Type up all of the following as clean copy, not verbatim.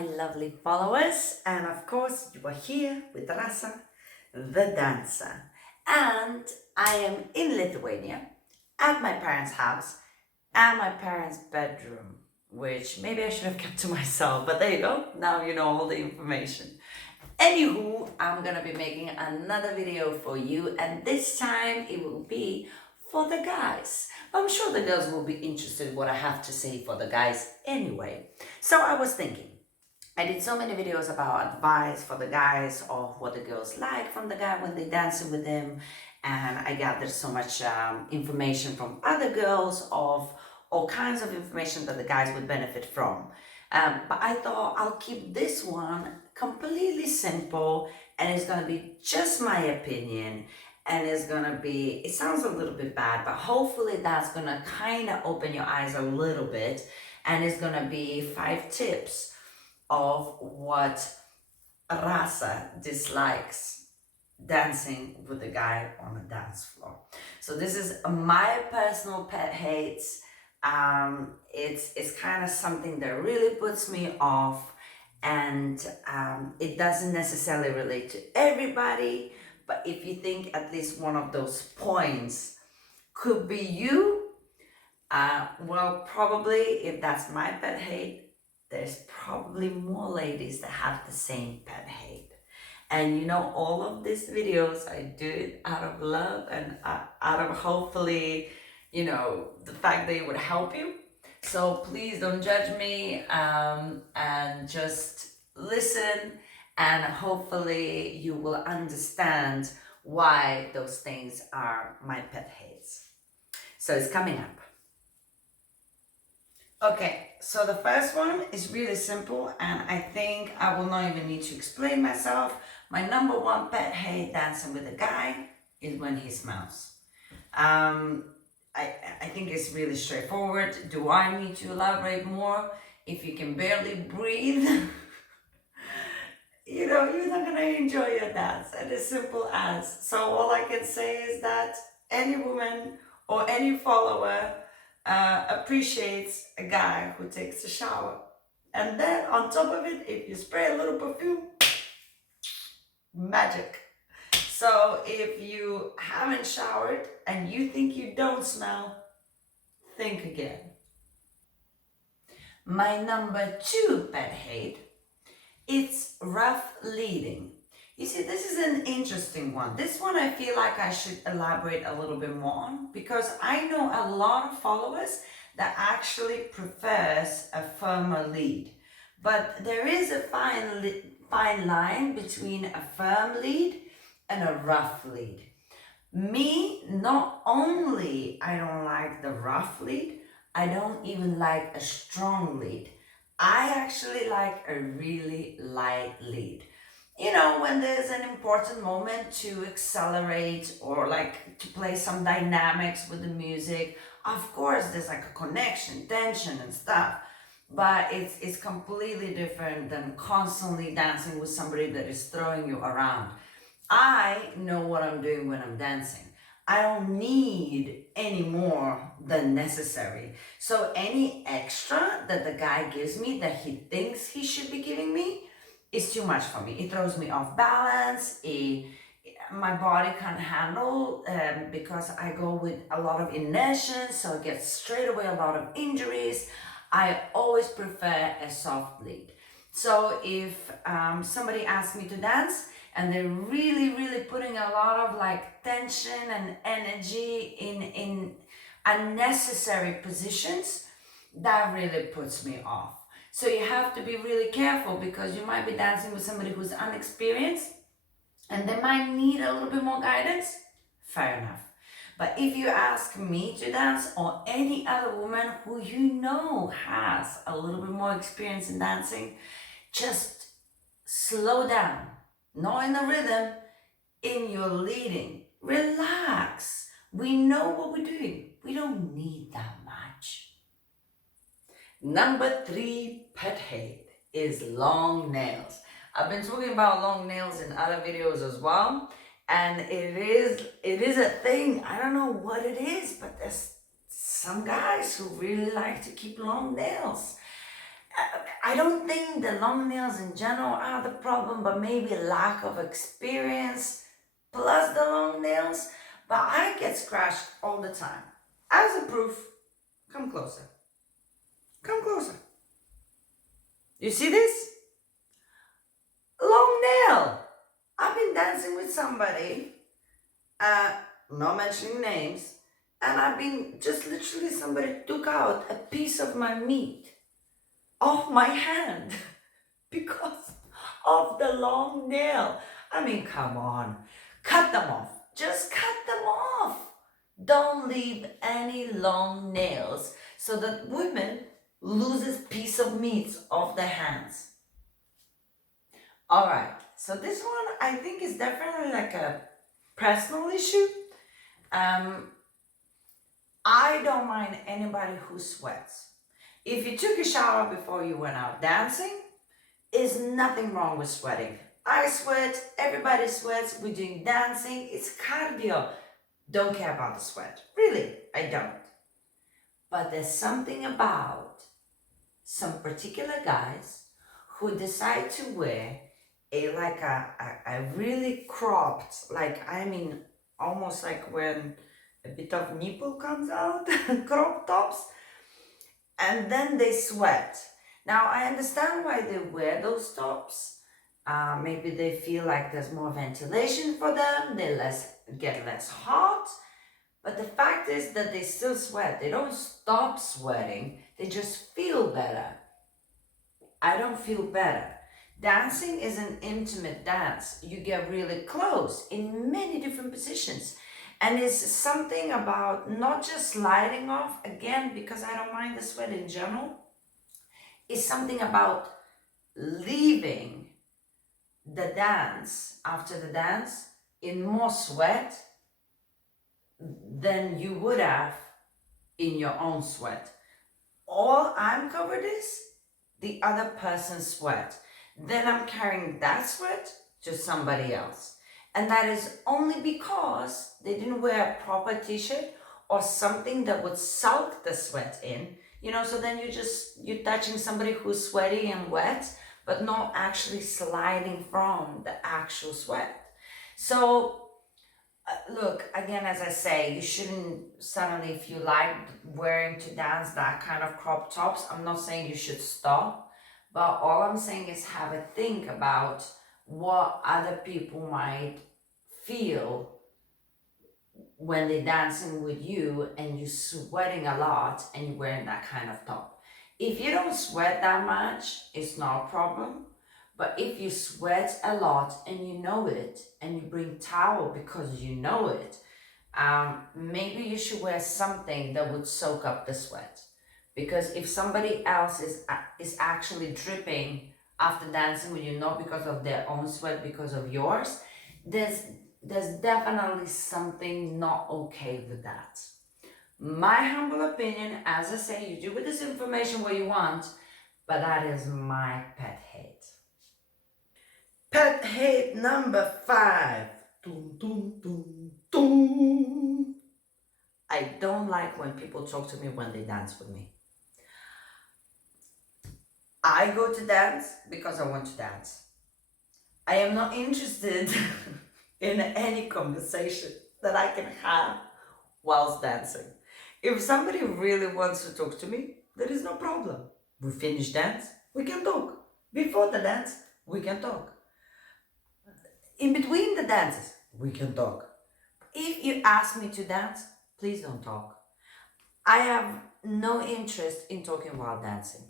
my lovely followers, and of course, you are here with Rasa, the dancer. And I am in Lithuania at my parents' house and my parents' bedroom, which maybe I should have kept to myself, but there you go. Now you know all the information. Anywho, I'm gonna be making another video for you, and this time it will be for the guys. I'm sure the girls will be interested in what I have to say for the guys anyway. So I was thinking, I did so many videos about advice for the guys of what the girls like from the guy when they dancing with them, and I gathered so much information from other girls of all kinds of information that the guys would benefit from. But I thought I'll keep this one completely simple, and it's gonna be just my opinion, and it's gonna be, it sounds a little bit bad, but hopefully that's gonna kind of open your eyes a little bit, and it's gonna be 5 tips of what Rasa dislikes dancing with a guy on a dance floor. So this is my personal pet hates. It's kind of something that really puts me off, and it doesn't necessarily relate to everybody, but if you think at least one of those points could be you, well, probably if that's my pet hate, there's probably more ladies that have the same pet hate. And you know, all of these videos, I do it out of love and out of hopefully, you know, the fact that it would help you. So please don't judge me, and just listen, and hopefully you will understand why those things are my pet hates. So it's coming up. Okay, so the first one is really simple, and I think I will not even need to explain myself. My number one pet hate dancing with a guy is when he smells. I think it's really straightforward. Do I need to elaborate more? If you can barely breathe, you know, you're not gonna enjoy your dance. And as simple as. So all I can say is that any woman or any follower appreciates a guy who takes a shower. And then on top of it, if you spray a little perfume, magic. So if you haven't showered and you think you don't smell, think again. My number 2 pet hate, it's rough leading. You see, this is an interesting one. This one I feel like I should elaborate a little bit more on, because I know a lot of followers that actually prefers a firmer lead. But there is a fine line between a firm lead and a rough lead. Me, not only I don't like the rough lead, I don't even like a strong lead. I actually like a really light lead. You know, when there's an important moment to accelerate or like to play some dynamics with the music, of course there's like a connection, tension and stuff, but it's completely different than constantly dancing with somebody that is throwing you around. I know what I'm doing when I'm dancing. I don't need any more than necessary. So any extra that the guy gives me that he thinks he should be giving me is too much for me. It throws me off balance. My body can't handle, because I go with a lot of inertia, so it gets straight away a lot of injuries. I always prefer a soft lead. So if somebody asks me to dance and they're really putting a lot of like tension and energy in unnecessary positions, that really puts me off. So you have to be really careful, because you might be dancing with somebody who's unexperienced and they might need a little bit more guidance. Fair enough. But if you ask me to dance, or any other woman who you know has a little bit more experience in dancing, just slow down. Not in the rhythm, in your leading. Relax. We know what we're doing. We don't need that much. Number 3 pet hate is long nails. I've been talking about long nails in other videos as well, and it is a thing. I don't know what it is, but there's some guys who really like to keep long nails. I don't think the long nails in general are the problem, but maybe lack of experience plus the long nails. But I get scratched all the time. As a proof, come closer. Come closer. You see this? Long nail. I've been dancing with somebody, not mentioning names, and I've been just literally somebody took out a piece of my meat off my hand because of the long nail. I mean, come on, cut them off. Just cut them off. Don't leave any long nails so that women loses piece of meat off their hands. All right, so this one I think is definitely like a personal issue. Um, I don't mind anybody who sweats. If you took a shower before you went out dancing, is nothing wrong with sweating. I sweat, everybody sweats, we're doing dancing, it's cardio. Don't care about the sweat. Really, I don't. But there's something about some particular guys who decide to wear a really cropped, like I mean almost like when a bit of nipple comes out, crop tops, and then they sweat. Now I understand why they wear those tops. Maybe they feel like there's more ventilation for them, they get less hot. But the fact is that they still sweat. They don't stop sweating, they just feel better. I don't feel better. Dancing is an intimate dance. You get really close in many different positions. And it's something about not just sliding off, again, because I don't mind the sweat in general. It's something about leaving the dance, after the dance, in more sweat than you would have in your own sweat. All I'm covered is the other person's sweat. Then I'm carrying that sweat to somebody else. And that is only because they didn't wear a proper t-shirt or something that would soak the sweat in. So then you're touching somebody who's sweaty and wet, but not actually sliding from the actual sweat. So look, again, as I say, you shouldn't suddenly, if you like wearing to dance that kind of crop tops, I'm not saying you should stop, but all I'm saying is have a think about what other people might feel when they're dancing with you and you're sweating a lot and you're wearing that kind of top. If you don't sweat that much, it's not a problem. But if you sweat a lot and you know it, and you bring towel because you know it, maybe you should wear something that would soak up the sweat. Because if somebody else is actually dripping after dancing with you, not because of their own sweat, because of yours, there's definitely something not okay with that. My humble opinion, as I say, you do with this information what you want, but that is my pet hate. Pet hate number 5. Dun, dun, dun, dun. I don't like when people talk to me when they dance with me. I go to dance because I want to dance. I am not interested in any conversation that I can have whilst dancing. If somebody really wants to talk to me, there is no problem. We finish dance, we can talk. Before the dance, we can talk. In between the dances, we can talk. If you ask me to dance, please don't talk. I have no interest in talking while dancing.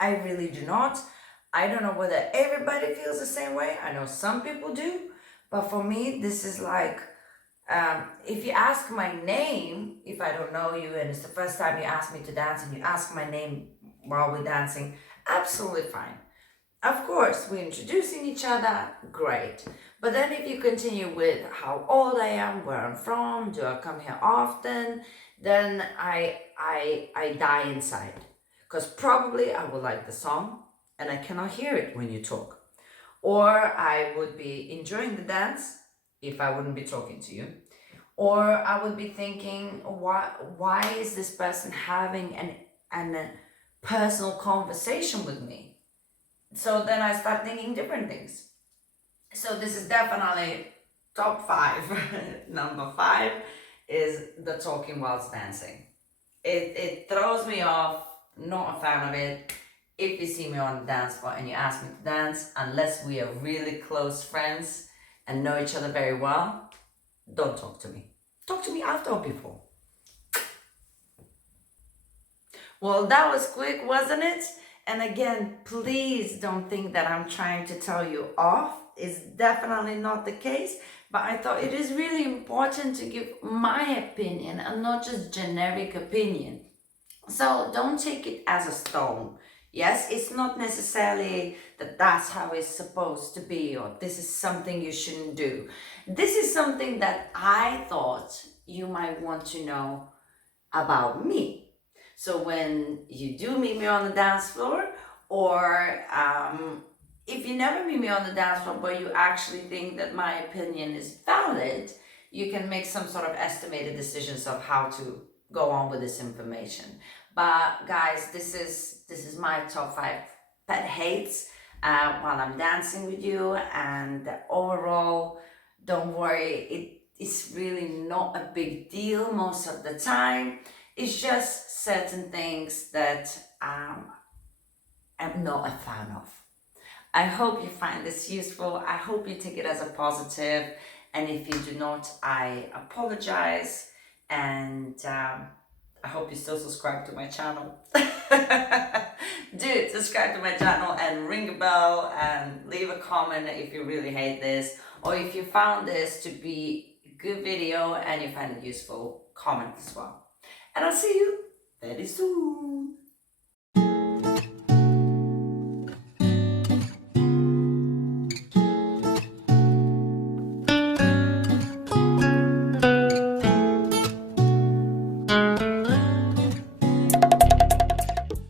I really do not. I don't know whether everybody feels the same way. I know some people do, but for me, this is like, if you ask my name, if I don't know you and it's the first time you ask me to dance and you ask my name while we're dancing, absolutely fine. Of course, we're introducing each other, great. But then if you continue with how old I am, where I'm from, do I come here often, then I die inside. Because probably I would like the song and I cannot hear it when you talk. Or I would be enjoying the dance if I wouldn't be talking to you. Or I would be thinking, why is this person having an personal conversation with me. So then I start thinking different things. So this is definitely top five. Number five is the talking whilst dancing. It throws me off, not a fan of it. If you see me on the dance floor and you ask me to dance, unless we are really close friends and know each other very well, don't talk to me. Talk to me after or before. Well, that was quick, wasn't it? And again, please don't think that I'm trying to tell you off. It's definitely not the case. But I thought it is really important to give my opinion and not just generic opinion. So don't take it as a stone. Yes, it's not necessarily that that's how it's supposed to be or this is something you shouldn't do. This is something that I thought you might want to know about me. So when you do meet me on the dance floor, or if you never meet me on the dance floor but you actually think that my opinion is valid, you can make some sort of estimated decisions of how to go on with this information. But guys, this is my top five pet hates while I'm dancing with you, and overall, don't worry, it's really not a big deal most of the time. It's just certain things that I'm not a fan of. I hope you find this useful. I hope you take it as a positive. And if you do not, I apologize. And I hope you still subscribe to my channel. Do subscribe to my channel and ring a bell and leave a comment if you really hate this. Or if you found this to be a good video and you find it useful, comment as well. And I'll see you very soon.